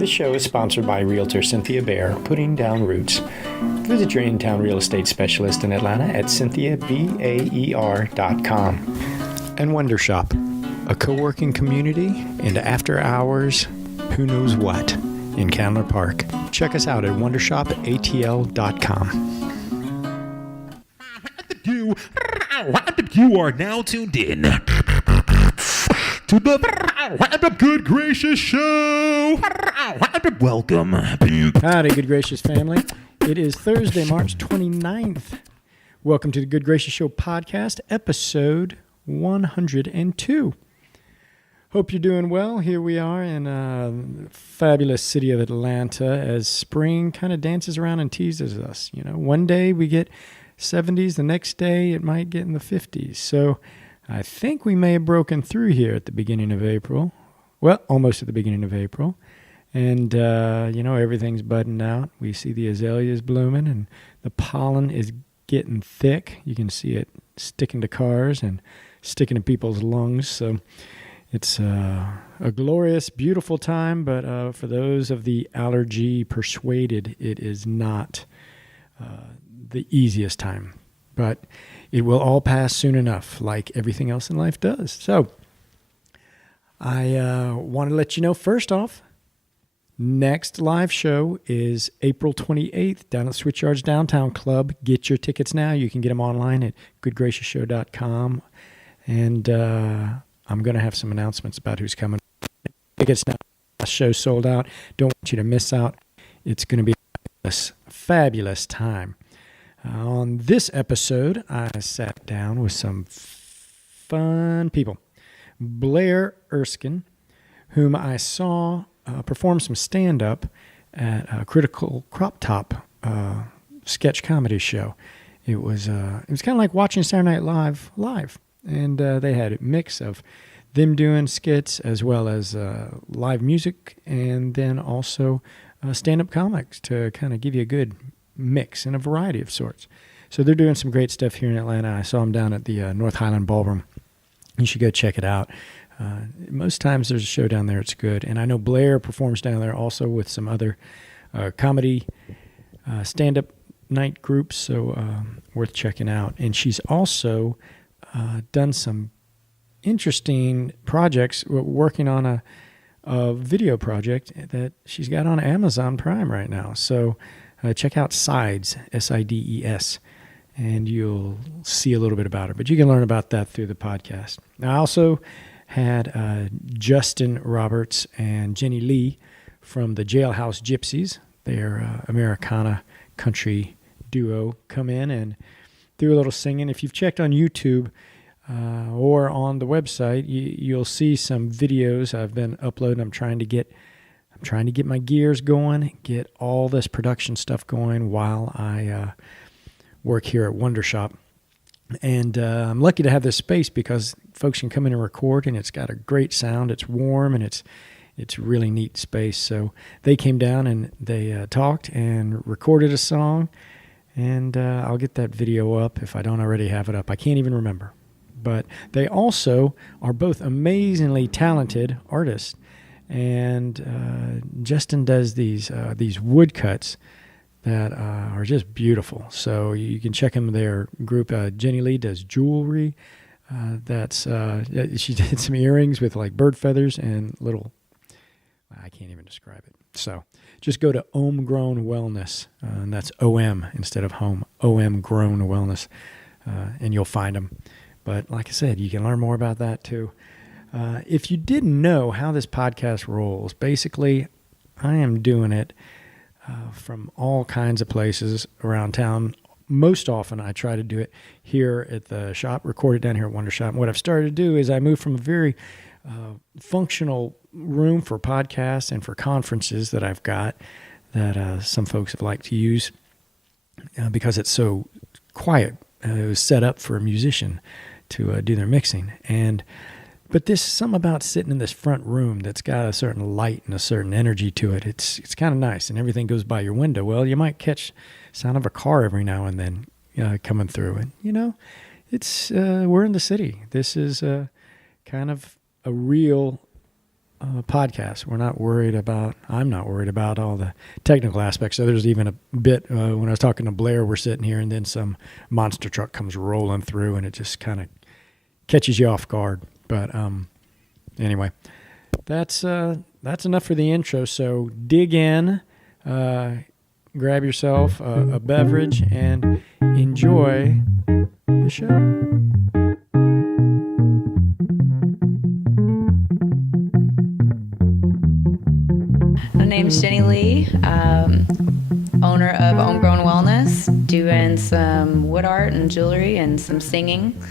This show is sponsored by Realtor Cynthia Blaire, Putting Down Roots. Visit your in-town real estate specialist in Atlanta at cynthiabaer.com. And Wonder Shop, a co-working community and after-hours who knows what in Candler Park. Check us out at wondershopatl.com. You are now tuned in to the Good Gracious Show. Welcome. Howdy, Good Gracious family. It is Thursday, March 29th. Welcome to the Good Gracious Show podcast, episode 102. Hope you're doing well. Here we are in the fabulous city of Atlanta as spring kind of dances around and teases us. You know, one day we get 70s, the next day it might get in the 50s. So I think we may have broken through here at the beginning of April. Well, almost at the beginning of April. And, everything's budding out. We see the azaleas blooming and the pollen is getting thick. You can see it sticking to cars and sticking to people's lungs. So it's a glorious, beautiful time. But for those of the allergy persuaded, it is not the easiest time. But it will all pass soon enough, like everything else in life does. So I want to let you know, first off, next live show is April 28th down at Switchyard's Downtown Club. Get your tickets now. You can get them online at goodgracioushow.com. And I'm going to have some announcements about who's coming. Tickets now. The show's sold out. Don't want you to miss out. It's going to be a fabulous time. On this episode, I sat down with some fun people. Blair Erskine, whom I saw perform some stand-up at a Critical Crop Top sketch comedy show. It was kind of like watching Saturday Night Live. And they had a mix of them doing skits as well as live music and then also stand-up comics to kind of give you a good mix in a variety of sorts. So they're doing some great stuff here in Atlanta. I saw them down at the North Highland Ballroom. You should go check it out. Most times there's a show down there. It's good. And I know Blair performs down there also with some other comedy stand-up night groups, so worth checking out. And she's also done some interesting projects, working on a video project that she's got on Amazon Prime right now. So check out Sides, S-I-D-E-S, and you'll see a little bit about her. But you can learn about that through the podcast. I also had Justin Roberts and Jenny Lee from the Jailhouse Gypsies, their Americana country duo, come in and do a little singing. If you've checked on YouTube or on the website, you'll see some videos I've been uploading. I'm trying to get my gears going, get all this production stuff going while I work here at Wonder Shop. And I'm lucky to have this space because folks can come in and record, and it's got a great sound. It's warm, and it's really neat space. So they came down and they talked and recorded a song, and I'll get that video up if I don't already have it up. I can't even remember. But they also are both amazingly talented artists. And Justin does these woodcuts that are just beautiful. So you can check them. Their group, Jenny Lee, does jewelry. She did some earrings with like bird feathers and little, I can't even describe it. So just go to Homegrown Wellness, and that's O-M instead of home, O-M Grown Wellness, and you'll find them. But like I said, you can learn more about that too. If you didn't know how this podcast rolls, basically I am doing it from all kinds of places around town. Most often I try to do it here at the shop, record it down here at Wonder Shop. And what I've started to do is I moved from a very functional room for podcasts and for conferences that I've got that some folks have liked to use because it's so quiet. It was set up for a musician to do their mixing. But there's something about sitting in this front room that's got a certain light and a certain energy to it. It's kind of nice, and everything goes by your window. Well, you might catch sound of a car every now and then coming through, and it's we're in the city. This is kind of a real podcast. I'm not worried about all the technical aspects. So there's even a bit when I was talking to Blair, we're sitting here and then some monster truck comes rolling through and it just kind of catches you off guard. But anyway, that's enough for the intro. So dig in, grab yourself a beverage and enjoy the show. My name's Jenny Lee, owner of Homegrown Wellness, doing some wood art and jewelry and some singing.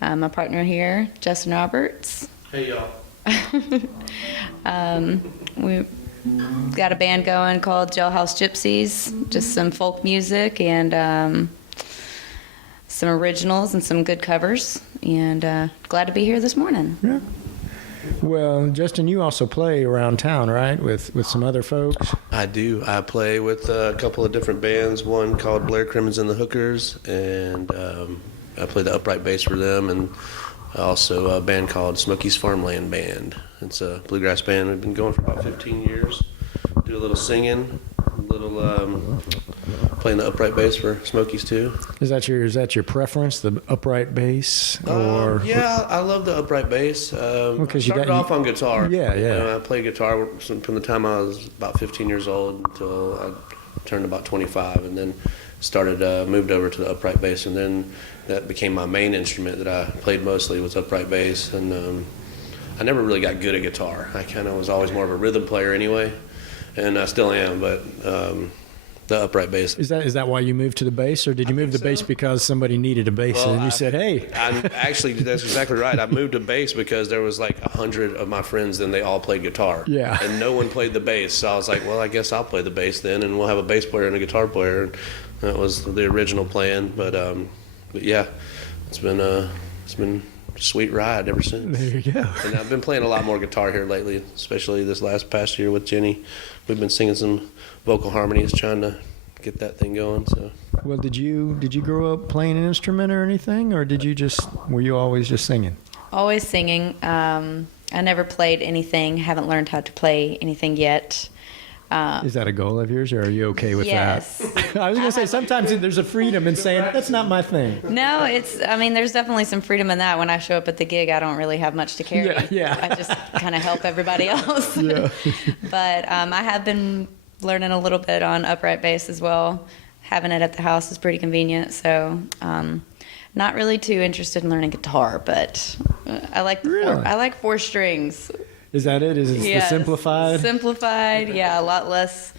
My partner here, Justin Roberts. Hey, y'all. We got a band going called Jailhouse Gypsies, just some folk music and some originals and some good covers. And glad to be here this morning. Yeah. Well, Justin, you also play around town, right, with some other folks? I do. I play with a couple of different bands, one called Blair, Crimmins and the Hookers, and I play the upright bass for them, and also a band called Smokey's Farmland Band. It's a bluegrass band. We've been going for about 15 years. Do a little singing, a little playing the upright bass for Smokey's too. Is that your preference, the upright bass? Or yeah, I love the upright bass. I started off on guitar. Yeah, yeah. You know, I played guitar from the time I was about 15 years old until I turned about 25, and then moved over to the upright bass, and then that became my main instrument that I played mostly was upright bass. And I never really got good at guitar. I kind of was always more of a rhythm player anyway, and I still am, but the upright bass. Is that why you moved to the bass, or did you move the bass because somebody needed a bass and you said, hey? Actually, that's exactly right. I moved to bass because there was like 100 of my friends, and they all played guitar. Yeah. And no one played the bass, so I was like, well, I guess I'll play the bass then, and we'll have a bass player and a guitar player. And that was the original plan, but yeah, it's been a sweet ride ever since. There you go. And I've been playing a lot more guitar here lately, especially this past year with Jenny. We've been singing some vocal harmonies, trying to get that thing going. So. Well, did you grow up playing an instrument or anything, or were you always just singing? Always singing. I never played anything, haven't learned how to play anything yet. Is that a goal of yours, or are you okay with yes. that? I was going to say, sometimes there's a freedom in saying, that's not my thing. No, there's definitely some freedom in that. When I show up at the gig, I don't really have much to carry. Yeah. I just kind of help everybody else. Yeah. But I have been learning a little bit on upright bass as well. Having it at the house is pretty convenient, so not really too interested in learning guitar, but I like I like four strings. Is that it? Is it the simplified? Simplified, yeah, a lot less.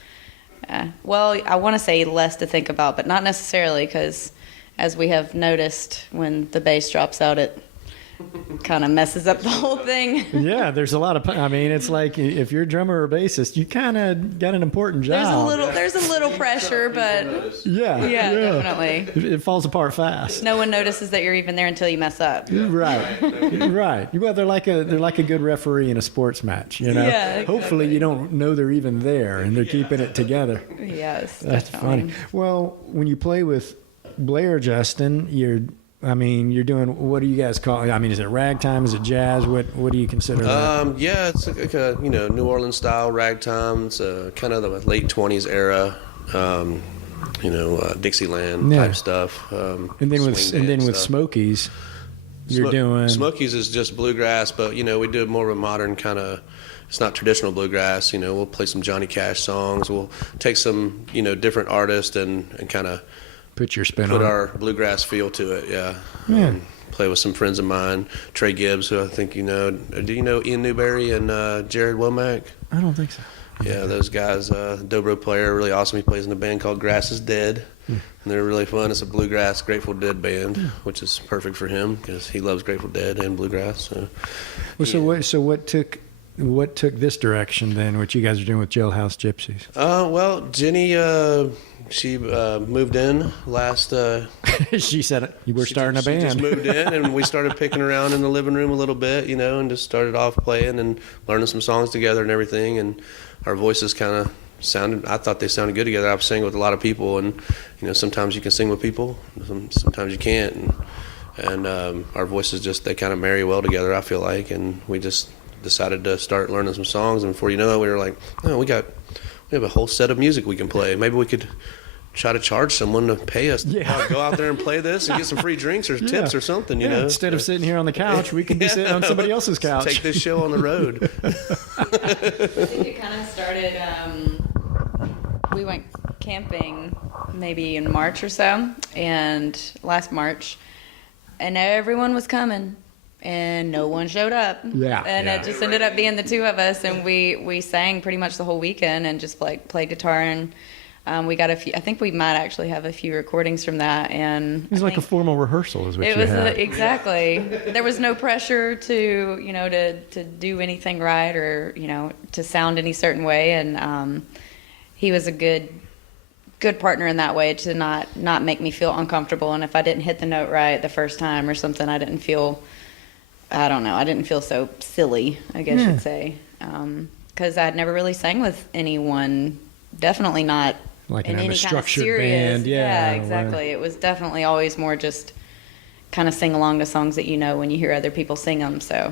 Well, I want to say less to think about, but not necessarily, because as we have noticed, when the bass drops out, it kind of messes up the whole thing. Yeah, there's a lot of. It's like if you're a drummer or bassist, you kind of got an important job. There's a little pressure, but yeah, definitely. It falls apart fast. No one notices that you're even there until you mess up. Right. Well, they're like a good referee in a sports match. You know. Yeah, exactly. Hopefully, you don't know they're even there and they're keeping it together. Yes, That's definitely. funny. Well, when you play with Blair, Justin, you're doing, what do you guys call it? Is it ragtime? Is it jazz? What do you consider that? Yeah, it's like a New Orleans style ragtime. It's kind of the late 20s era, Dixieland type stuff. And then with Smokies, you're doing Smokies is just bluegrass, but we do more of a modern kind of. It's not traditional bluegrass. We'll play some Johnny Cash songs. We'll take some different artists and kind of. Put your spin on Put it. our bluegrass feel to it, yeah. Play with some friends of mine, Trey Gibbs, who I think you know. Do you know Ian Newberry and Jared Womack? I don't think so. Yeah, those guys, dobro player, really awesome. He plays in a band called Grass is Dead, and they're really fun. It's a bluegrass Grateful Dead band, which is perfect for him because he loves Grateful Dead and bluegrass. So what took this direction then? What you guys are doing with Jailhouse Gypsies? Well, Jenny. She moved in last. She said you were starting a band. She just moved in, and we started picking around in the living room a little bit, and just started off playing and learning some songs together and everything. And our voices kind of sounded. I thought they sounded good together. I've sang with a lot of people, and sometimes you can sing with people, sometimes you can't. And our voices they kind of marry well together. I feel like, and we just decided to start learning some songs. And before you know it, we were like, oh, we have a whole set of music we can play. Maybe we could try to charge someone to pay us to go out there and play this and get some free drinks or tips or something, you know. Instead of sitting here on the couch, we can be sitting on somebody else's couch. Take this show on the road. I think it kind of started, we went camping maybe in March or so, and last March, and everyone was coming, and no one showed up. Yeah. And it just ended up being the two of us, and we sang pretty much the whole weekend and just played guitar, and we got a few. I think we might actually have a few recordings from that, and It was like a formal rehearsal, is what it you was had. exactly. There was no pressure to to do anything right or to sound any certain way, and he was a good partner in that way to not make me feel uncomfortable. And if I didn't hit the note right the first time or something, I didn't feel so silly, I guess you'd say, because I'd never really sang with anyone. Definitely not. Like in in a any kind of structured serious band, yeah, exactly. It was definitely always more just kind of sing along to songs that when you hear other people sing them. So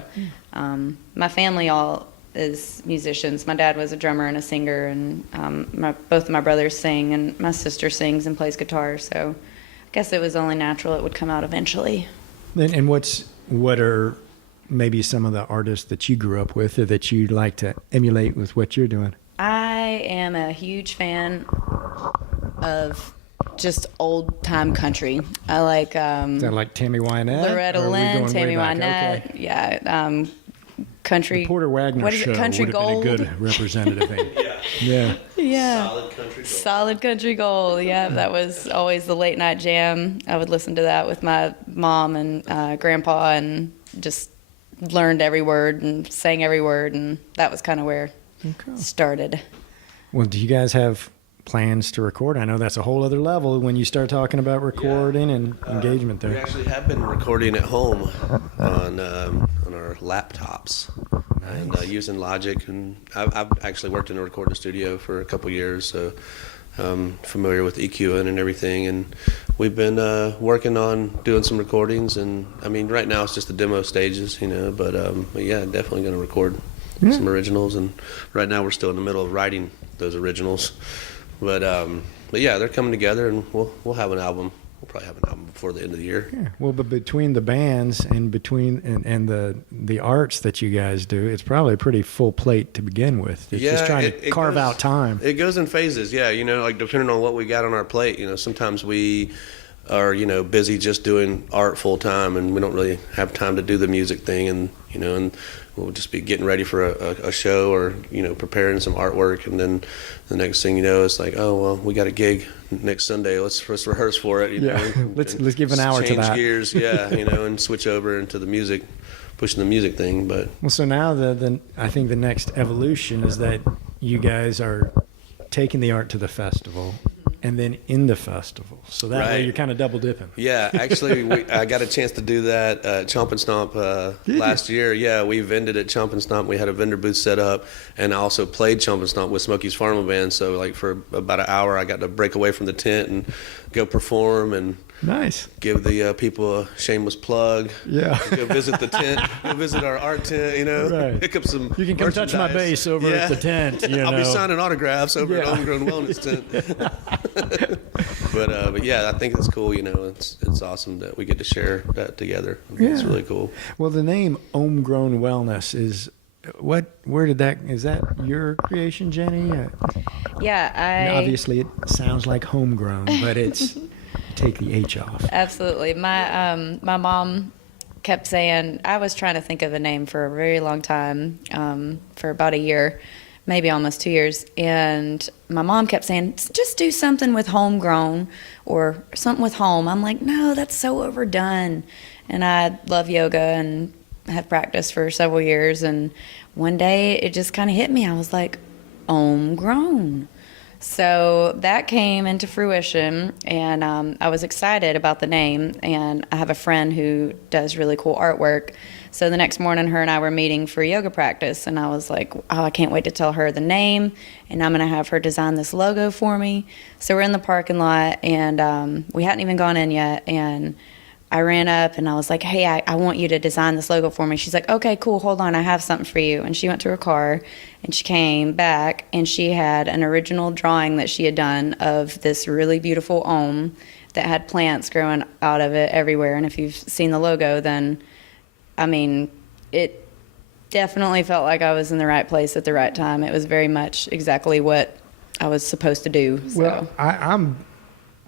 my family all is musicians. My dad was a drummer and a singer, and both of my brothers sing, and my sister sings and plays guitar. So I guess it was only natural it would come out eventually. And what are maybe some of the artists that you grew up with or that you'd like to emulate with what you're doing? I am a huge fan of just old time country. I like Is that like Tammy Wynette? Loretta Or are we Lynn, going Tammy way back? Wynette, Okay. yeah, country. The Porter Wagner what is show it? Country would have Gold. been a good representative. Yeah. Yeah, Solid country gold. Solid Country Gold. Yeah, that was always the late night jam. I would listen to that with my mom and grandpa, and just learned every word and sang every word, and that was kind of where it started. Well, do you guys have plans to record? I know that's a whole other level when you start talking about recording and engagement We there. actually have been recording at home on our laptops and using Logic. And I've actually worked in a recording studio for a couple years, so I'm familiar with EQing and everything. And we've been working on doing some recordings. And I mean, right now it's just the demo stages, But yeah, definitely going to record some originals. And right now we're still in the middle of writing those originals. But yeah, they're coming together, and we'll have an album. We'll probably have an album before the end of the year. Yeah. Well, but between the bands and and the arts that you guys do, it's probably a pretty full plate to begin with. It's just trying to carve out time. It goes in phases, yeah. Like depending on what we got on our plate. Sometimes we are busy just doing art full time, and we don't really have time to do the music thing, and we'll just be getting ready for a show or preparing some artwork, and then the next thing you know, it's like, oh well, we got a gig next Sunday. Let's rehearse for it. Let's give an hour to that. Change gears, yeah, and switch over into the music, pushing the music thing. But Well, so now I think the next evolution is that you guys are taking the art to the festival and then in the festival. So that way Right. you're kind of double dipping. yeah, actually, I got a chance to do that at Chomp and Stomp last year. Yeah, we vended at Chomp and Stomp. We had a vendor booth set up, and I also played Chomp and Stomp with Smokey's Pharma Band. So, like, for about an hour, I got to break away from the tent and go perform and Nice. give the people a shameless plug. Yeah. Go visit the tent. Go visit our art tent. Right. Pick up some. You can come touch my merchandise. bass over at the tent. I'll be signing autographs over at Yeah. Homegrown Wellness Tent. But yeah, I think it's cool. It's awesome that we get to share that together. It's Yeah. really cool. Well, the name Homegrown Wellness is is that your creation, Jenny? Yeah, Obviously, it sounds like homegrown, but it's take the H off. Absolutely. My mom kept saying, I was trying to think of a name for a very long time, for about a year, maybe almost 2 years. And my mom kept saying, just do something with homegrown or something with home. I'm like, no, that's so overdone. And I love yoga and had practiced for several years. And one day it just kind of hit me. I was like, homegrown. So that came into fruition, and I was excited about the name, and I have a friend who does really cool artwork. So the next morning, her and I were meeting for yoga practice, and I was like, oh, I can't wait to tell her the name, and I'm going to have her design this logo for me. So we're in the parking lot, and we hadn't even gone in yet, and I ran up and I was like, hey, I want you to design this logo for me. She's like, okay, cool, hold on, I have something for you. And she went to her car and she came back and she had an original drawing that she had done of this really beautiful ohm that had plants growing out of it everywhere. And if you've seen the logo, then, I mean, it definitely felt like I was in the right place at the right time. It was very much exactly what I was supposed to do. So. Well,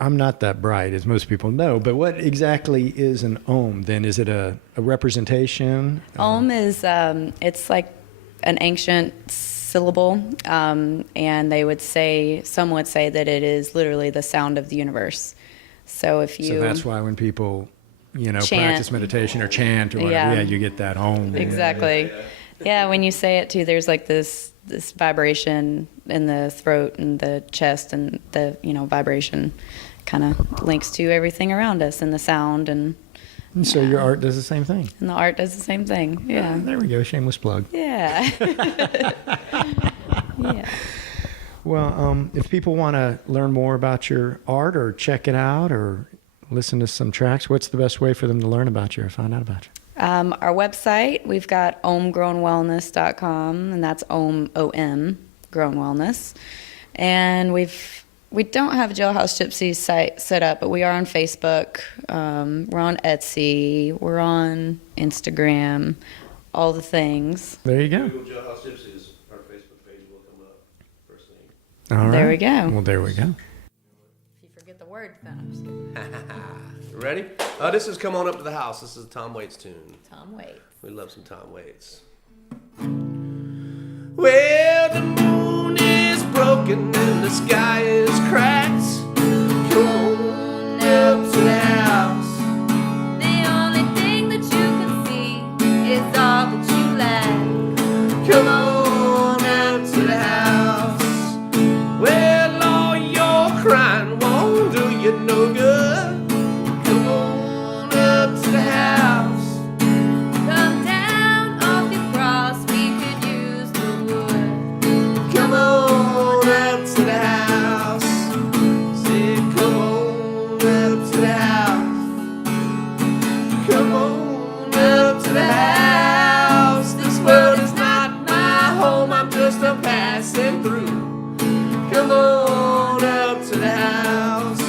I'm not that bright, as most people know, but what exactly is an ohm then? Is it a representation? Ohm is, it's like an ancient syllable, and some would say that it is literally the sound of the universe. So if you... So that's why when people, chant, practice meditation or chant or whatever, you get that ohm. Exactly. Yeah, when you say it too, there's like this vibration in the throat and the chest, and the, vibration kind of links to everything around us and the sound. And so your art does the same thing. And the art does the same thing. Yeah. There we go. Shameless plug. Yeah. Yeah. Well, if people want to learn more about your art or check it out or listen to some tracks, what's the best way for them to learn about you or find out about you? Our website, we've got omgrownwellness.com, and that's O-M, Grown Wellness. And we don't have a Jailhouse Gypsies site set up, but we are on Facebook. We're on Etsy. We're on Instagram. All the things. There you go. Google Jailhouse Gypsies. Our Facebook page will come up first thing. All right. There we go. Well, there we go. If you forget the words, then I'm just kidding. Ready? This is Come On Up to the House. This is a Tom Waits tune. Tom Waits. We love some Tom Waits. Well, the moon is broken and the sky is cracked. Come on up to the house. The only thing that you can see is all that you lack. Come on up to the house. Well, all your crying won't do you no good. Come on up to the house. Come down off your cross, we could use the wood. Come on up to the house. Say, come on up to the house. Come on up to the house. This world is not my home, I'm just a passing through. Come on up to the house.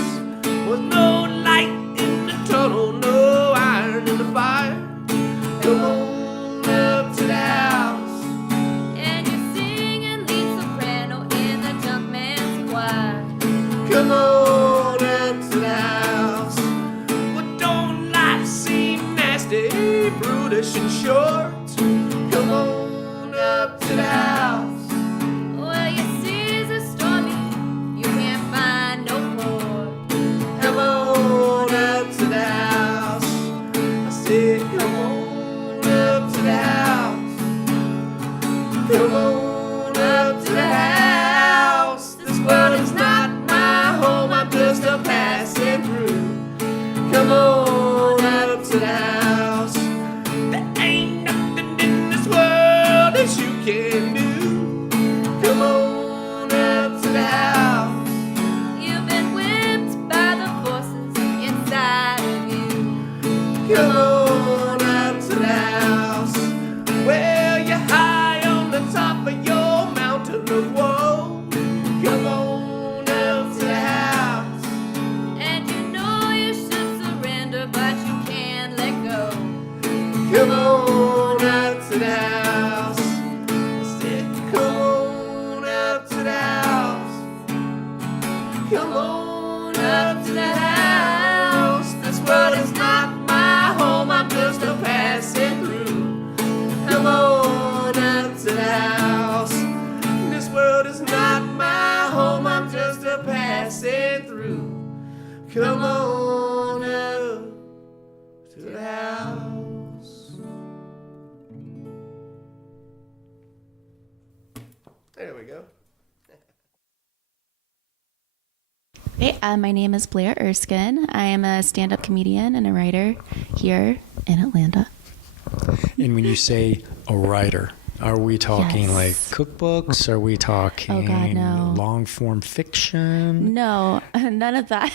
Was no light in the tunnel, no iron in the fire. Come on up to the house. And you sing and lead soprano in the Junkman's choir. Come on up to the house. Well, don't life seem nasty, brutish and short? Come on up to the house. Well, you see, it's a stormy, you can't find no port. Come on up to the house. I said, come on up to the house. Come on up to the house. This world is not my home, I'm just a passing through. Come on up to the house. There ain't nothing in this world that you can do. Come on up to the house. You've been whipped by the forces inside of you. Come on up to the house. Well, you're high on the top of your mountain of woe. Come on up to the house. And you know you should surrender, but you can't let go. Come on up to the house. I said, come on up to the house. Come on up to the house. This world is not my home, I'm just a passing through. Come on up to the house. This world is not my home, I'm just a passing through. Come on up to the house. There we go. Hey, my name is Blair Erskine. I am a stand-up comedian and a writer here in Atlanta. And when you say a writer, Are we talking Yes. like cookbooks? Are we talking Oh, God, no. long form fiction? No, none of that.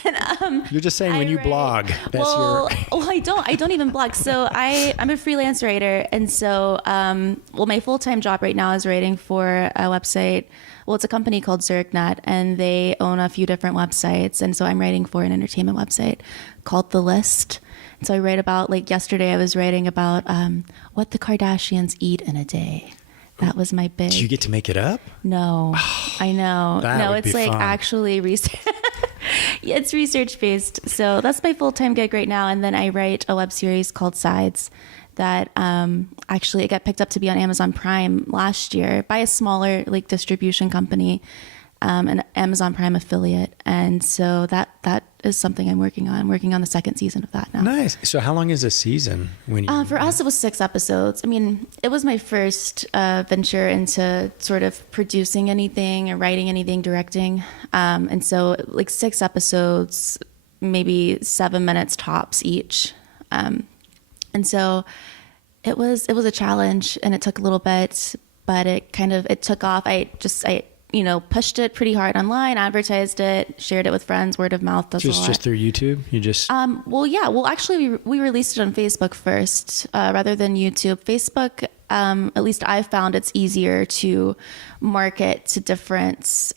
You're just saying when I you write- blog, that's well, your. well, I don't even blog. So I'm a freelance writer, and so my full time job right now is writing for a website. Well, it's a company called Zergnet, and they own a few different websites, and so I'm writing for an entertainment website called The List. And so I write about, like yesterday, I was writing about what the Kardashians eat in a day. That was my big. Do you get to make it up? No, I know. That No, would it's be like fun. actually research. It's research based. So that's my full time gig right now. And then I write a web series called Sides that actually it got picked up to be on Amazon Prime last year by a smaller like distribution company, an Amazon Prime affiliate. And so that is something I'm working on. I'm working on the second season of that now. Nice. So how long is a season? When you, For us, it was 6 episodes. I mean, it was my first venture into sort of producing anything or writing anything, directing. And so like 6 episodes, maybe 7 minutes tops each. And so it was a challenge, and it took a little bit, but it took off. I pushed it pretty hard online, advertised it, shared it with friends, word of mouth does a lot. just through YouTube? You just Well, actually, we released it on Facebook first, rather than YouTube. Facebook, at least I've found it's easier to market to different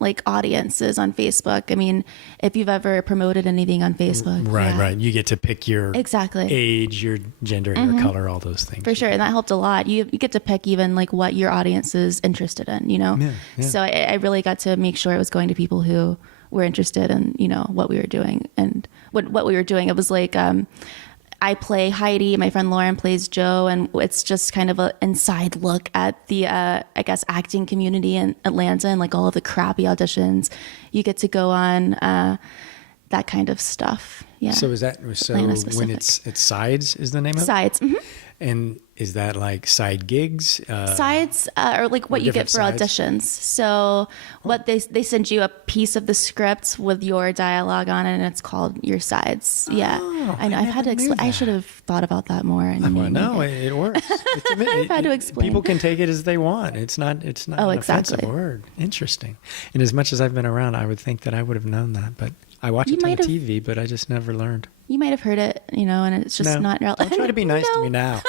like audiences on Facebook. I mean, if you've ever promoted anything on Facebook, right. You get to pick your Exactly. age, your gender, your color, all those things. For sure, and that helped a lot. You get to pick even like what your audience is interested in, you know. Yeah. So I really got to make sure it was going to people who were interested in, you know, what we were doing and what we were doing. It was like I play Heidi, my friend Lauren plays Joe, and it's just kind of an inside look at the I guess acting community in Atlanta and like all of the crappy auditions you get to go on, that kind of stuff. Yeah. So is that Atlanta when specific. it's Sides is the name of it? Sides. Mm-hmm. And is that like side gigs? Sides or like what you get for different sides? auditions. So what they send you a piece of the script with your dialogue on it, and it's called your sides. Yeah, I know. I've had to. I should have thought about that more. Well, no, it works. I've had to explain. People can take it as they want. It's not Oh, an exactly. offensive word. Interesting. And as much as I've been around, I would think that I would have known that, but I watch You it on might have- TV, but I just never learned. You might have heard it, you know, and it's just No. not relevant. Don't try to be nice to No. me now.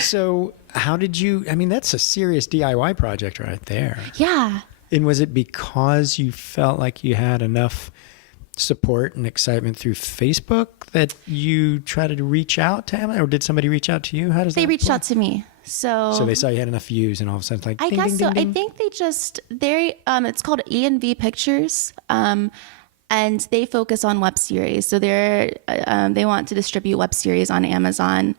So how did you, I mean, that's a serious DIY project right there. Yeah. And was it because you felt like you had enough support and excitement through Facebook that you tried to reach out to Emma, or did somebody reach out to you? How does They that reached work? out to me. So they saw you had enough views, and all of a sudden, it's like, I ding, guess ding, so. ding, ding. I think it's called E&V Pictures. And they focus on web series. So they want to distribute web series on Amazon.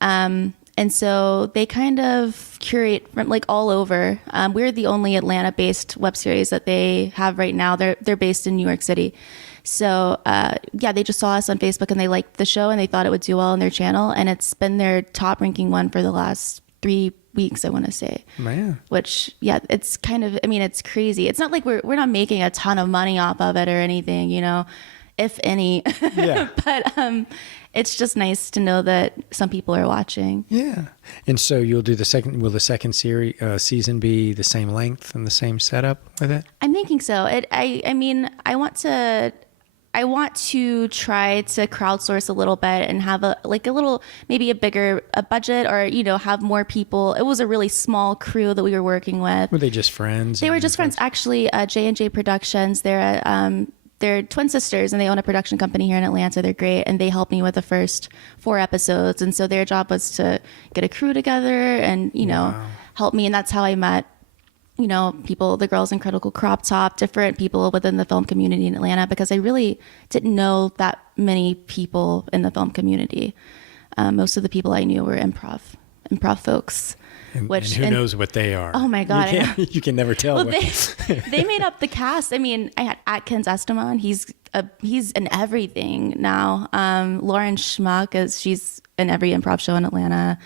And so they kind of curate from like all over. We're the only Atlanta-based web series that they have right now. They're based in New York City. So they just saw us on Facebook and they liked the show and they thought it would do well on their channel. And it's been their top ranking one for the last 3 weeks, I want to say. Man. Which, it's kind of, I mean, it's crazy. It's not like we're not making a ton of money off of it or anything, you know, if any. Yeah. But it's just nice to know that some people are watching. Yeah. And so will the second season be the same length and the same setup with it? I'm thinking so. I mean, I want to try to crowdsource a little bit and have maybe a bigger budget, or, you know, have more people. It was a really small crew that we were working with. Were they just friends? They were just friends. Actually, J&J Productions, they're twin sisters and they own a production company here in Atlanta. They're great. And they helped me with the first 4 episodes. And so their job was to get a crew together and, you know, help me. And that's how I met, you know, people, the Girls in Critical Crop Top, different people within the film community in Atlanta, because I really didn't know that many people in the film community. Most of the people I knew were improv folks. And who knows what they are? Oh my God. You can never tell. Well, they made up the cast. I mean, I had Atkins Esteban. He's in everything now. Lauren Schmuck, she's in every improv show in Atlanta.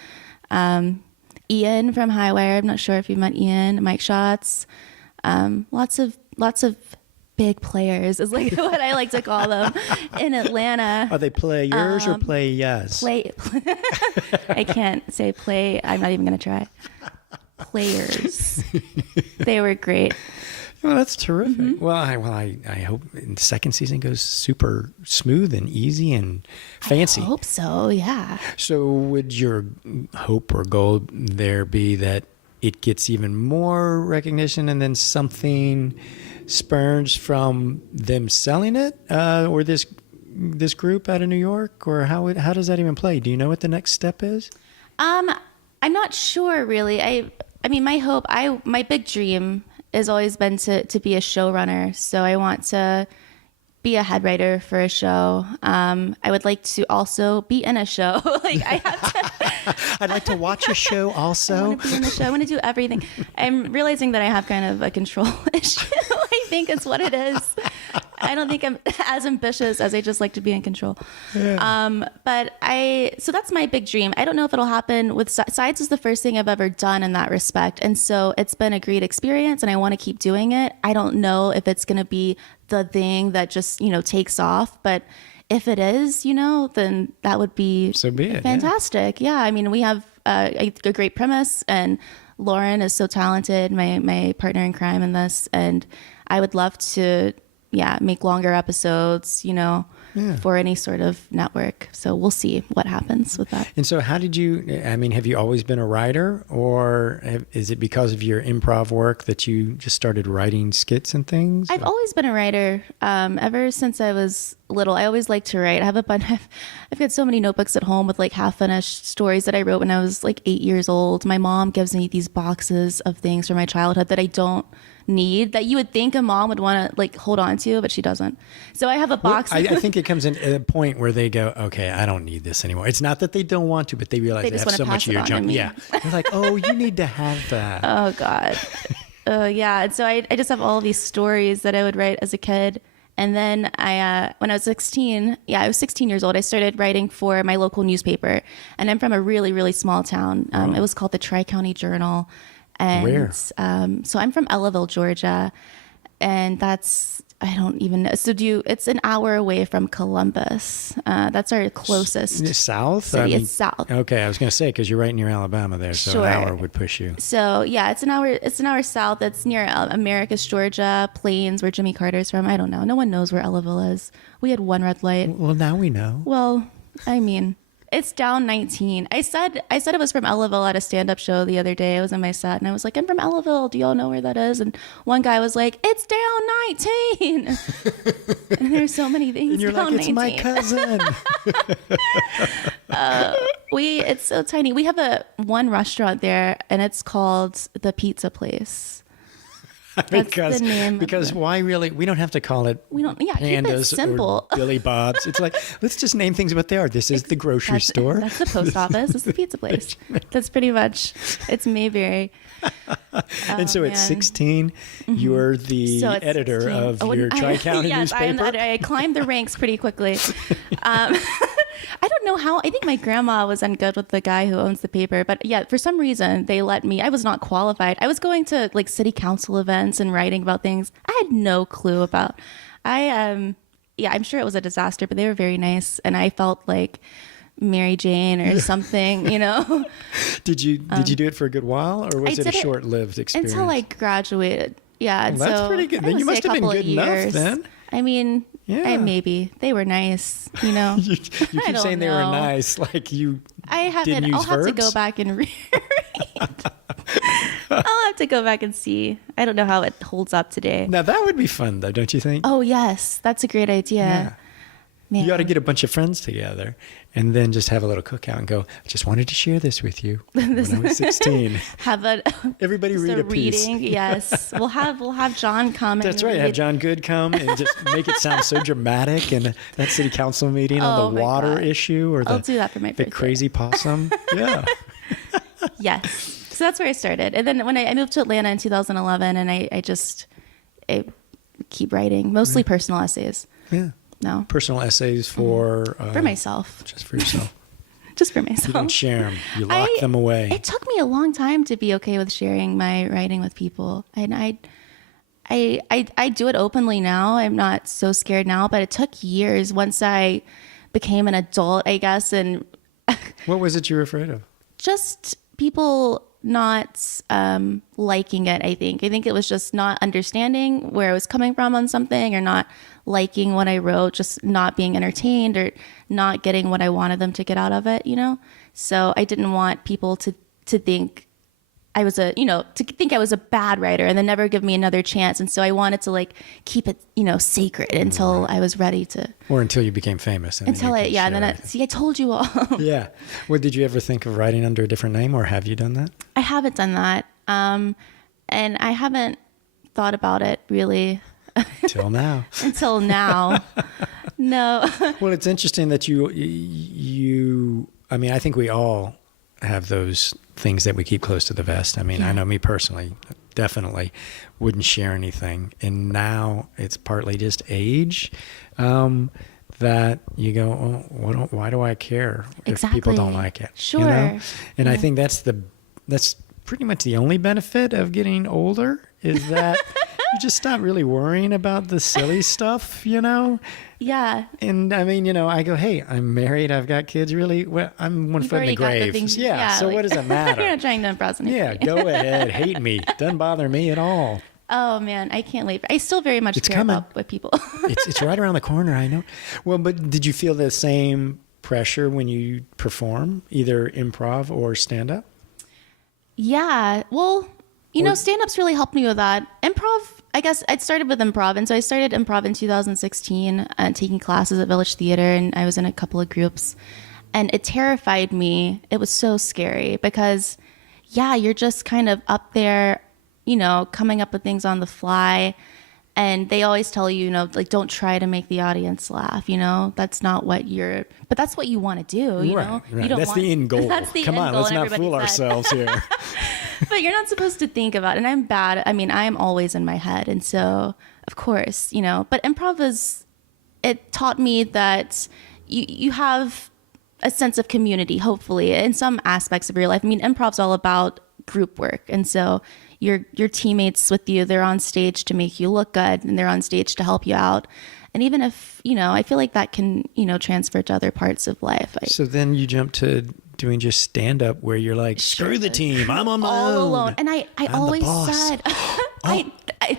Ian from Highwire. I'm not sure if you've met Ian. Mike Schatz. Lots of big players is like what I like to call them in Atlanta. Are they players or players? Play. I can't say play. I'm not even going to try. Players. They were great. Well, that's terrific. Well, I hope the second season goes super smooth and easy and fancy. I hope so, yeah. So would your hope or goal there be that it gets even more recognition and then something spurns from them selling it or this group out of New York? Or how does that even play? Do you know what the next step is? I'm not sure, really. I mean, my big dream has always been to be a showrunner. So I want to be a head writer for a show. I would like to also be in a show. Like I have to. I'd like to watch a show also. I want to be in the show. I want to do everything. I'm realizing that I have kind of a control issue. I think it's what it is. I don't think I'm as ambitious as I just like to be in control. Yeah. So that's my big dream. I don't know if it'll happen with Sides is the first thing I've ever done in that respect. And so it's been a great experience and I want to keep doing it. I don't know if it's going to be the thing that just, takes off, but if it is, then that would be, so be it, fantastic. Yeah. I mean, we have a great premise and Lauren is so talented, my partner in crime in this. And I would love to, make longer episodes, for any sort of network. So we'll see what happens with that. And so how did have you always been a writer or is it because of your improv work that you just started writing skits and things? I've always been a writer. Ever since I was little, I always liked to write. I've got so many notebooks at home with like half finished stories that I wrote when I was like 8 years old. My mom gives me these boxes of things from my childhood that I don't need, that you would think a mom would want to like hold on to, but she doesn't. So I have a box. Well, I think it comes in at a point where they go, okay, I don't need this anymore. It's not that they don't want to, but they realize they have so much of your junk. Yeah. They're like, oh, you need to have that. Oh God. Yeah. And so I just have all these stories that I would write as a kid. And then when I was 16, I was 16 years old, I started writing for my local newspaper. And I'm from a really, really small town. It was called the Tri-County Journal. And, where? So I'm from Ellaville, Georgia. And I don't even know. It's an hour away from Columbus. That's our closest south city. It's south. Okay, I was going to say because you're right near Alabama there, so sure. An hour would push you. So it's an hour south. It's near Americus, Georgia, Plains, where Jimmy Carter's from. I don't know. No one knows where Ellaville is. We had one red light. Well, now we know. Well, I mean, it's down 19. I said it was from Ellaville at a stand-up show the other day. I was in my set and I was like, I'm from Ellaville. Do y'all know where that is? And one guy was like, it's down 19. And there's so many things. And you're down like, it's 19. my cousin. It's so tiny. We have one restaurant there and it's called The Pizza Place. That's the name. Because why really? We don't have to call it Pandas keep it simple. Or Billy Bob's. It's like, let's just name things what they are. This is the grocery store. That's the post office. It's the pizza place. That's pretty much, it's Mayberry. And so at 16, you're the editor of your Tri-County newspaper? Yes, I am. I climbed the ranks pretty quickly. I don't know how. I think my grandma was on good with the guy who owns the paper, but for some reason they let me. I was not qualified. I was going to like city council events and writing about things I had no clue about. I'm sure it was a disaster, but they were very nice, and I felt like Mary Jane or something, Did you do it for a good while, or was it a short-lived experience? Until I graduated. Yeah, well, that's pretty good. Then you must have been good enough then. I mean, maybe they were nice, you keep saying they were nice, like you. I haven't. I'll have to go back and read. I'll have to go back and see. I don't know how it holds up today. Now that would be fun, though, don't you think? Oh yes, that's a great idea. Yeah. Man. You ought to get a bunch of friends together and then just have a little cookout and go, I just wanted to share this with you when I was 16. Everybody read a piece. Reading, yes. We'll have John come. That's right. Have John Good come and just make it sound so dramatic in that city council meeting on the water issue or I'll do that for my birthday. The crazy possum. Yeah. Yes. So that's where I started. And then when I moved to Atlanta in 2011 and I keep writing, mostly personal essays. Yeah. No. Personal essays for myself. Just for yourself. Just for myself. You don't share them. You lock them away. It took me a long time to be okay with sharing my writing with people. And I do it openly now. I'm not so scared now, but it took years once I became an adult, I guess. And What was it you were afraid of? just people not liking it. I think it was just not understanding where I was coming from on something, or not liking what I wrote, just not being entertained, or not getting what I wanted them to get out of it, So I didn't want people to think I was I was a bad writer and then never give me another chance. And so I wanted to like keep it, sacred until I was ready to. Or until you became famous. And I told you all. Yeah. Well, did you ever think of writing under a different name, or have you done that? I haven't done that. And I haven't thought about it really. Till now. Until now. No. Well, it's interesting that I think we all have those things that we keep close to the vest. I mean, I know me personally, definitely wouldn't share anything. And now it's partly just age that you go, oh, why do I care if people don't like it? Sure. And I think that's pretty much the only benefit of getting older, is that you just stop really worrying about the silly stuff, Yeah. And I mean, I go, hey, I'm married, I've got kids. Really, well, I'm one foot in the grave. So what does it matter? You're not trying to impress anybody. Yeah, go ahead, hate me. Doesn't bother me at all. Oh man, I can't wait. I still very much care about what people. It's right around the corner, I know. Well, but did you feel the same pressure when you perform, either improv or stand-up? Yeah. Well, stand-up's really helped me with that. Improv, I guess I started with improv. And so I started improv in 2016, taking classes at Village Theater, and I was in a couple of groups. And it terrified me. It was so scary because, you're just kind of up there, coming up with things on the fly. And they always tell you, don't try to make the audience laugh, that's not what but that's what you want to do, you know? Right. You That's the end goal. Come on, let's not fool said. ourselves here. But you're not supposed to think about it. And I'm bad. I mean, I am always in my head. And so, of course, but improv it taught me that you have a sense of community, hopefully, in some aspects of your life. I mean, improv's all about group work. And so your teammates with you, they're on stage to make you look good, and they're on stage to help you out. And even if, I feel like that can, transfer to other parts of life. So then you jump to doing just stand-up, where you're like, screw the team, I'm on my all own. alone. And I always said, I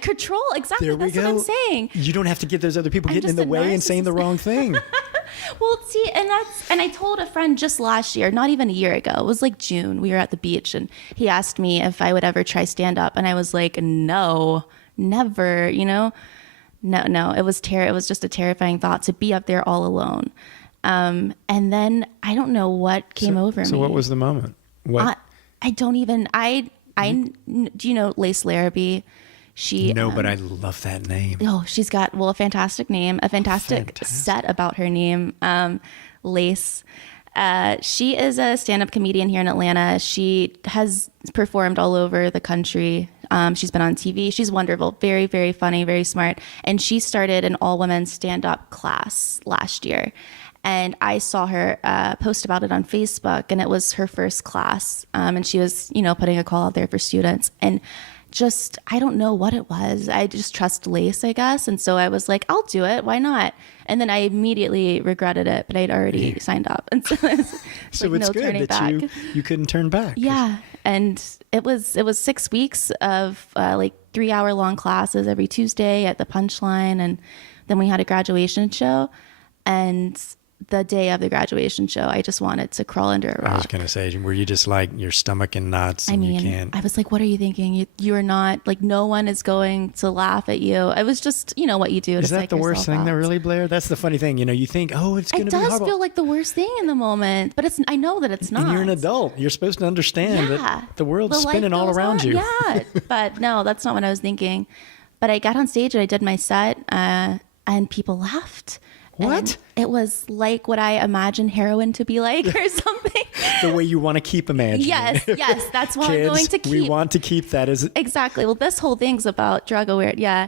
control, exactly, there we that's go. what I'm saying. You don't have to get those other people I'm getting in the just a way and saying the narcissist. wrong thing. Well, see, and I told a friend just last year, not even a year ago, it was like June, we were at the beach, and he asked me if I would ever try stand-up, and I was like, no, never, No, it was it was just a terrifying thought to be up there all alone. And then I don't know what came over me. So what was the moment? What? I don't even, do you know Lace Larrabee? No, but I love that name. Oh, she's got, a fantastic name, a fantastic set about her name, Lace. She is a stand-up comedian here in Atlanta. She has performed all over the country. She's been on TV. She's wonderful, very, very funny, very smart. And she started an all-women stand-up class last year. And I saw her post about it on Facebook, and it was her first class. And she was, putting a call out there for students. And I don't know what it was. I just trust Lace, I guess. And so I was like, I'll do it. Why not? And then I immediately regretted it, but I'd already signed up. And so it's good that you couldn't turn back. Yeah. And it was 6 weeks of 3-hour long classes every Tuesday at the Punchline. And then we had a graduation show. And the day of the graduation show, I just wanted to crawl under a rock. I was going to say, were you just like, your stomach in knots and you can't? I was like, what are you thinking? You are not, no one is going to laugh at you. It was just, what you do to psych yourself out. Is that the worst thing though, really, Blair? That's the funny thing. You think, oh, it's going to be horrible. It does feel like the worst thing in the moment, but I know that it's not. And you're an adult. You're supposed to understand that the world's spinning all around you. Yeah, but no, that's not what I was thinking. But I got on stage and I did my set and people laughed. What? And it was like what I imagine heroin to be like or something. The way you want to keep imagining. Yes. That's what Kids, I'm going to keep. We want to keep that as... Exactly. Well, this whole thing's about drug awareness. Yeah.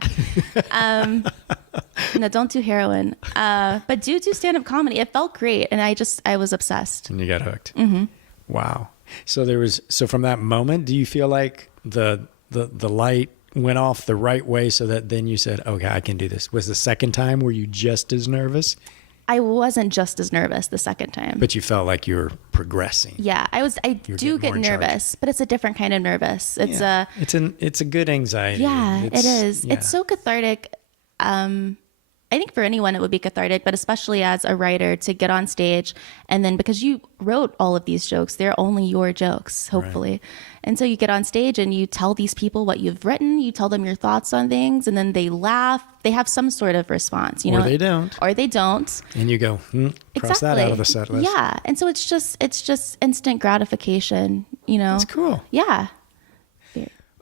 No, don't do heroin. But do stand-up comedy. It felt great. And I was obsessed. And you got hooked. Mm-hmm. Wow. So from that moment, do you feel like the light went off the right way so that then you said, okay, I can do this? Was the second time, were you just as nervous? I wasn't just as nervous the second time. But you felt like you were progressing. Yeah, I do get nervous, but it's a different kind of nervous. It's a good anxiety. Yeah, it is. Yeah. It's so cathartic. I think for anyone it would be cathartic, but especially as a writer to get on stage and then because you wrote all of these jokes, they're only your jokes, hopefully. Right. And so you get on stage and you tell these people what you've written, you tell them your thoughts on things, and then they laugh. They have some sort of response, Or they don't. Or they don't. And you go, cross that out of the set list. Yeah. And so it's just instant gratification, That's cool. Yeah.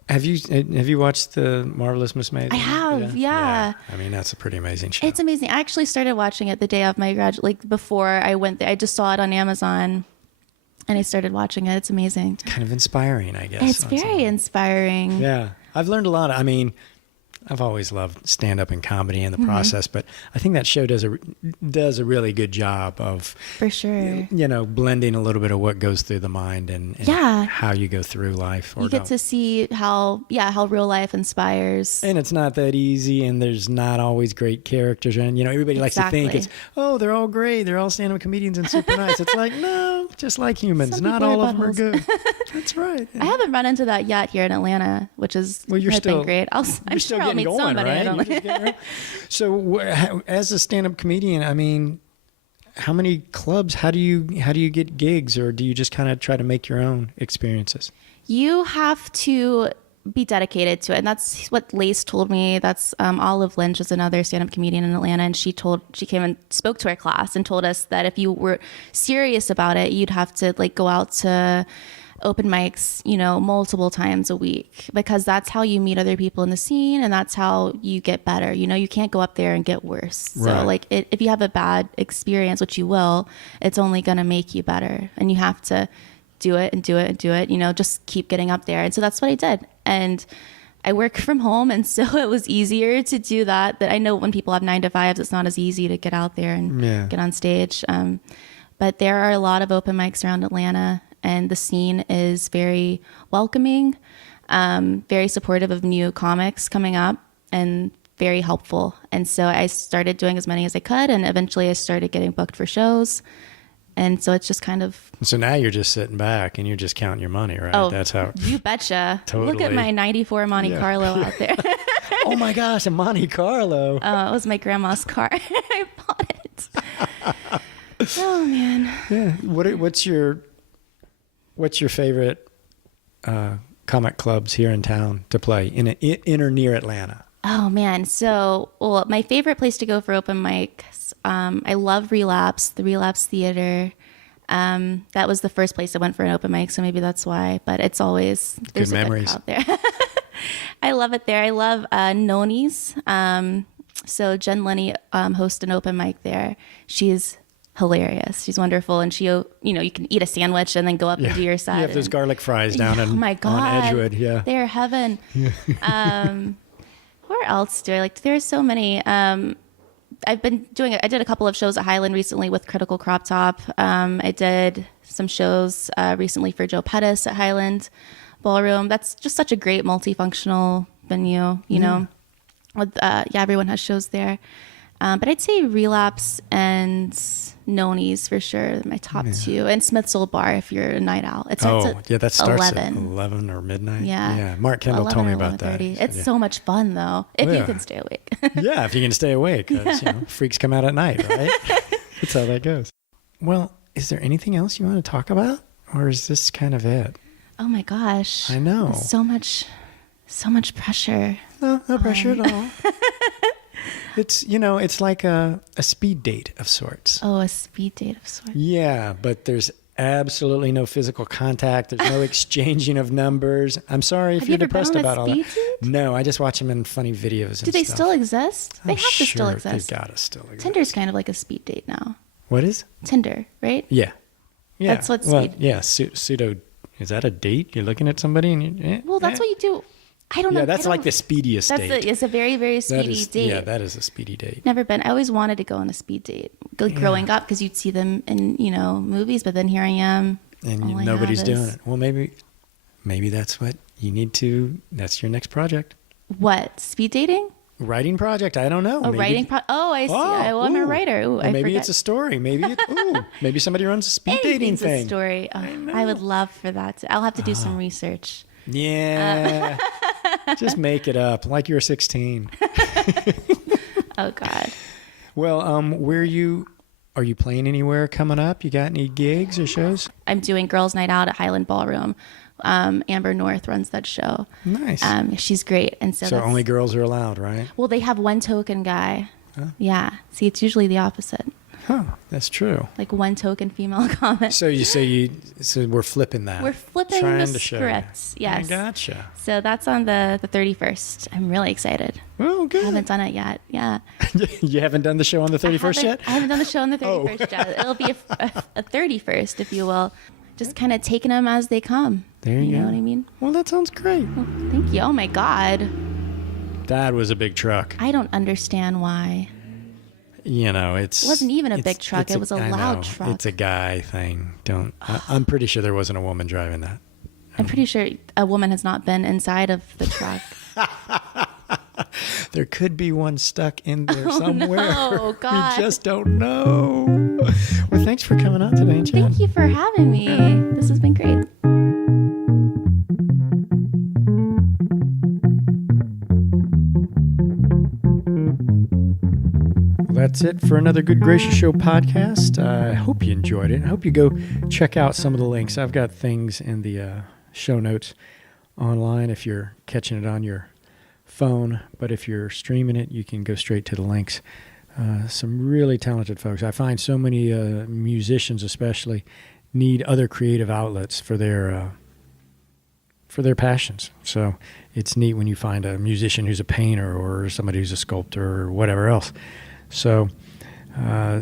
Have you watched the Marvelous Miss Maisel? I have, yeah. I mean, that's a pretty amazing show. It's amazing. I actually started watching it the day of my before I went there. I just saw it on Amazon, and I started watching it. It's amazing. It's kind of inspiring, I guess. It's very inspiring. Yeah, I've learned a lot. I mean, I've always loved stand-up and comedy in the process, but I think that show does a really good job of, for sure, blending a little bit of what goes through the mind and how you go through life. You get to see how real life inspires. And it's not that easy, and there's not always great characters, and everybody likes to think they're all great, they're all stand-up comedians and super nice. It's like, no, just like humans, not all of them are good. That's right. I haven't run into that yet here in Atlanta, which is you're still great. I'm sure I'll meet somebody. Right? So, as a stand-up comedian, I mean, how many clubs? How do you get gigs, or do you just kind of try to make your own experiences? You have to be dedicated to it, and that's what Lace told me. That's Olive Lynch is another stand-up comedian in Atlanta, and she came and spoke to our class and told us that if you were serious about it, you'd have to go out to open mics, multiple times a week, because that's how you meet other people in the scene, and that's how you get better. You can't go up there and get worse. Right. So if you have a bad experience, which you will, it's only going to make you better, and you have to do it and do it and do it, just keep getting up there. And so that's what I did. And I work from home, and so it was easier to do that. That I know when people have 9-to-5s, it's not as easy to get out there and get on stage. But there are a lot of open mics around Atlanta, and the scene is very welcoming, very supportive of new comics coming up, and very helpful. And so I started doing as many as I could, and eventually I started getting booked for shows. And so it's just kind of... So now you're just sitting back and you're just counting your money, right? Oh, that's how... You betcha. Totally. Look at my 94 Monte Carlo out there. Oh my gosh, a Monte Carlo. Oh, it was my grandma's car. I bought it. Oh, man. Yeah. What's your favorite comic clubs here in town to play in or near Atlanta? Oh, man. So, my favorite place to go for open mics, I love Relapse, the Relapse Theater. That was the first place I went for an open mic, so maybe that's why. But it's always, there's good memories out there. I love it there. I love Noni's. So Jen Lenny hosts an open mic there. She's hilarious. She's wonderful, and you can eat a sandwich and then go up and do your set. You have those garlic fries down oh my God, on Edgewood. Yeah, they're heaven. Where else do I like? There's so many. I've been doing. I did a couple of shows at Highland recently with Critical Crop Top. I did some shows recently for Joe Pettis at Highland Ballroom. That's just such a great multifunctional venue. You know, with everyone has shows there. But I'd say Relapse and Noni's for sure, my top two. And Smith's Old Bar if you're a night owl. It starts at that starts 11. at 11 or midnight. Yeah. Mark Kendall told me about that. It's so much fun, though, if you can stay awake. Yeah, if you can stay awake. Because, freaks come out at night, right? That's how that goes. Well, is there anything else you want to talk about? Or is this kind of it? Oh, my gosh. I know. So much pressure. No pressure at all. It's like a speed date of sorts. Oh, a speed date of sorts. Yeah, but there's absolutely no physical contact. There's no exchanging of numbers. I'm sorry if you're depressed about all that. Date? No, I just watch them in funny videos. Do they still exist? They have to still exist. They gotta still exist. Tinder's kind of like a speed date now. What is? Tinder, right? Yeah. That's what speed. Yeah, pseudo. Is that a date? You're looking at somebody and that's what you do. I don't know. Yeah, that's like the speediest date. It's a very, very speedy date. Yeah, that is a speedy date. Never been. I always wanted to go on a speed date growing up because you'd see them in, movies, but then here I am. And nobody's doing it. Well, maybe that's what you need to, that's your next project. What? Speed dating? Writing project? I don't know. Oh, writing. I see. I'm a writer. Ooh, I maybe forget. it's a story. Maybe somebody runs a speed dating Anything's thing. a story. Oh, I would love for that. I'll have to do some research. Yeah. Just make it up like you're 16. Oh God. Well, are you playing anywhere coming up? You got any gigs or shows? I'm doing Girls Night Out at Highland Ballroom. Amber North runs that show. Nice. She's great. And so only girls are allowed, right? Well, they have one token guy. Huh? Yeah. See, it's usually the opposite. Huh. That's true. Like one token female comic. So so we're flipping that. We're flipping Trying the to show scripts. you. Yes. I gotcha. So that's on the 31st. I'm really excited. Oh, good. I haven't done it yet. Yeah. You haven't done the show on the 31st yet? I haven't done the show on the 31st yet. It'll be a 31st, if you will. Just kind of taking them as they come. There you go. You know what I mean? Well, that sounds great. Well, thank you. Oh, my God. That was a big truck. I don't understand why. It wasn't even a big truck. It was a loud truck. It's a guy thing. I'm pretty sure there wasn't a woman driving that. I'm pretty sure a woman has not been inside of the truck. There could be one stuck in there somewhere. No, God. We just don't know. Well, thanks for coming out today, Jen. Thank you for having me. This has been great. That's it for another Good Gracious Show podcast. I hope you enjoyed it. I hope you go check out some of the links. I've got things in the show notes online if you're catching it on your phone. But if you're streaming it, you can go straight to the links. Some really talented folks. I find so many musicians especially need other creative outlets for their passions. So it's neat when you find a musician who's a painter or somebody who's a sculptor or whatever else. So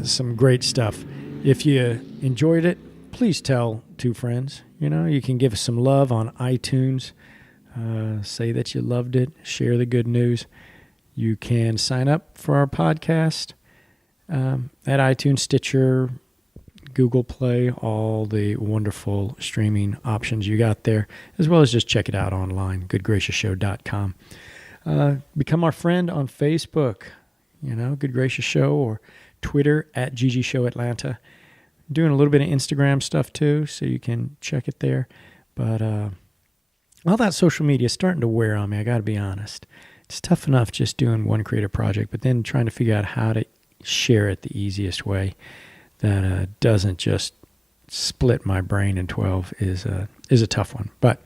some great stuff. If you enjoyed it, please tell 2 friends. You can give us some love on iTunes. Say that you loved it. Share the good news. You can sign up for our podcast at iTunes, Stitcher, Google Play, all the wonderful streaming options you got there, as well as just check it out online, goodgraciousshow.com. Become our friend on Facebook. Good Gracious Show, or Twitter at GG Show Atlanta. Doing a little bit of Instagram stuff too, so you can check it there. But all that social media is starting to wear on me, I got to be honest. It's tough enough just doing one creative project, but then trying to figure out how to share it the easiest way that doesn't just split my brain in 12 is a tough one. But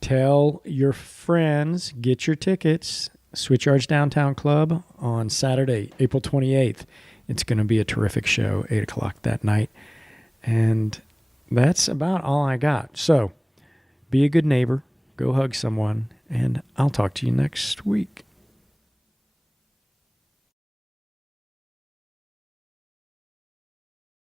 tell your friends, get your tickets. Switchyard's Downtown Club on Saturday, April 28th. It's going to be a terrific show, 8 o'clock that night. And that's about all I got. So be a good neighbor, go hug someone, and I'll talk to you next week.